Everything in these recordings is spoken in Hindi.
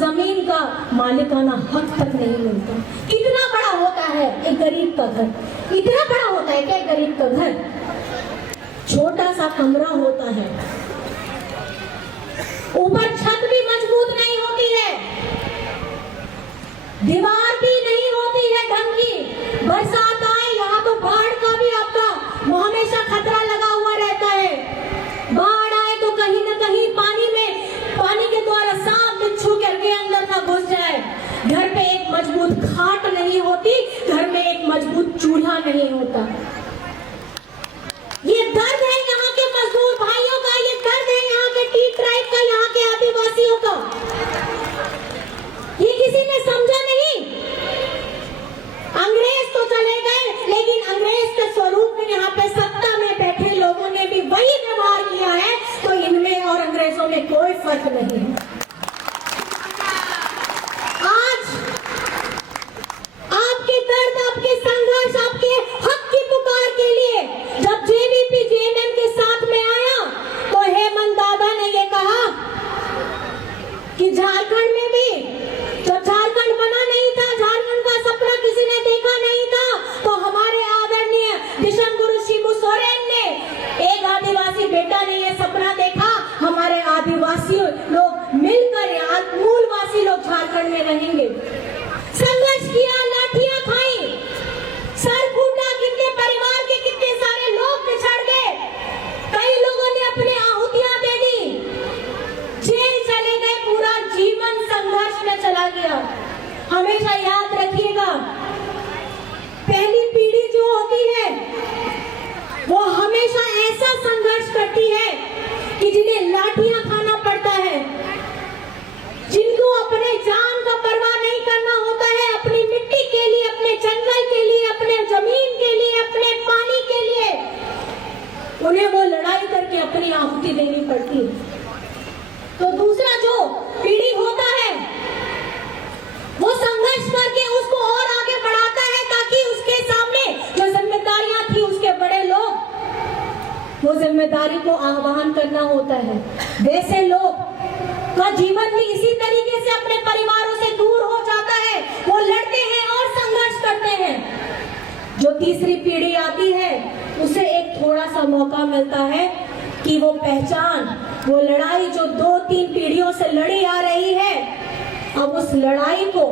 जमीन का मालिकाना हक तक नहीं मिलता। कितना बड़ा होता है एक गरीब का घर, इतना बड़ा होता है क्या एक गरीब का घर? छोटा सा कमरा होता है, ऊपर छत भी मजबूत नहीं होती है, दीवार भी नहीं होती है ढंग की। बरसात आए यहाँ तो बाढ़ का भी आपका हमेशा खतरा लगा हुआ रहता है। बाढ़ आए तो कहीं ना कहीं पानी के द्वारा सांप बिच्छू करके अंदर ना घुस जाए। घर पे एक मजबूत खाट नहीं होती, घर में एक मजबूत चूल्हा नहीं होता। ये दर्द है यहाँ के मजदूर भाइयों का, ये दर्द है यहाँ के टी ट्राइब का, यहाँ के आदिवासियों का। ये किसी ने समझा नहीं। अंग्रेज तो चले गए, लेकिन अंग्रेज के स्वरूप में यहाँ पे सत्ता में बैठे लोगों ने भी वही व्यवहार किया है, तो इनमें और अंग्रेजों में कोई फर्क नहीं है। आज आपके दर्द, आपके संघर्ष, आपके हक की पुकार के लिए जब जेवीपी जेएमएम के साथ में आया तो हेमंत दादा ने ये कहा कि झारखंड में भी जब झारखंड बना नहीं था, झारखंड का सपना किसी ने देखा नहीं था, तो हमारे आदरणीय विश्व गुरु शिबू सोरेन ने, एक आदिवासी बेटा ने ये सपना देखा, हमारे आदिवासी लोग मिलकर यहाँ मूलवासी लोग झारखंड में रहेंगे। संघर्ष किया, लाठियां खाई, सर फूटा, कितने परिवार के कितने सारे लोग बिछड़ गए, कई लोगों ने अपनी आहुतियां दे दी, जेल चले गए, पूरा जीवन संघर्ष में चला गया। हमेशा याद रखिएगा, पहली पीढ़ी जो होती है वो हमेशा ऐसा संघर्ष करती है कि जिन्हें लाठियां खाना पड़ता है, जिनको अपने जान का परवाह नहीं करना होता है, अपनी मिट्टी के लिए, अपने जंगल के लिए, अपने जमीन के लिए, अपने पानी के लिए, उन्हें वो लड़ाई करके अपनी आहुति देनी पड़ती है। तो दूसरा जो पीढ़ी होता है वो संघर्ष करके उसको और आगे बढ़ाता है, ताकि उसके सामने जो जिम्मेदारियां थी उसके बड़े लोग, वो जिम्मेदारी को आह्वान करना होता है। वैसे लोग का जीवन भी इसी तरीके से अपने परिवारों से दूर हो जाता है, वो लड़ते हैं और संघर्ष करते हैं। जो तीसरी पीढ़ी आती है उसे एक थोड़ा सा मौका मिलता है कि वो पहचान, वो लड़ाई जो 2-3 पीढ़ियों से लड़ी आ रही है, अब उस लड़ाई को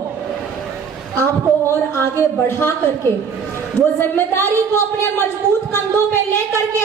आपको और आगे बढ़ा करके वो जिम्मेदारी को अपने मजबूत कंधों पे लेकर के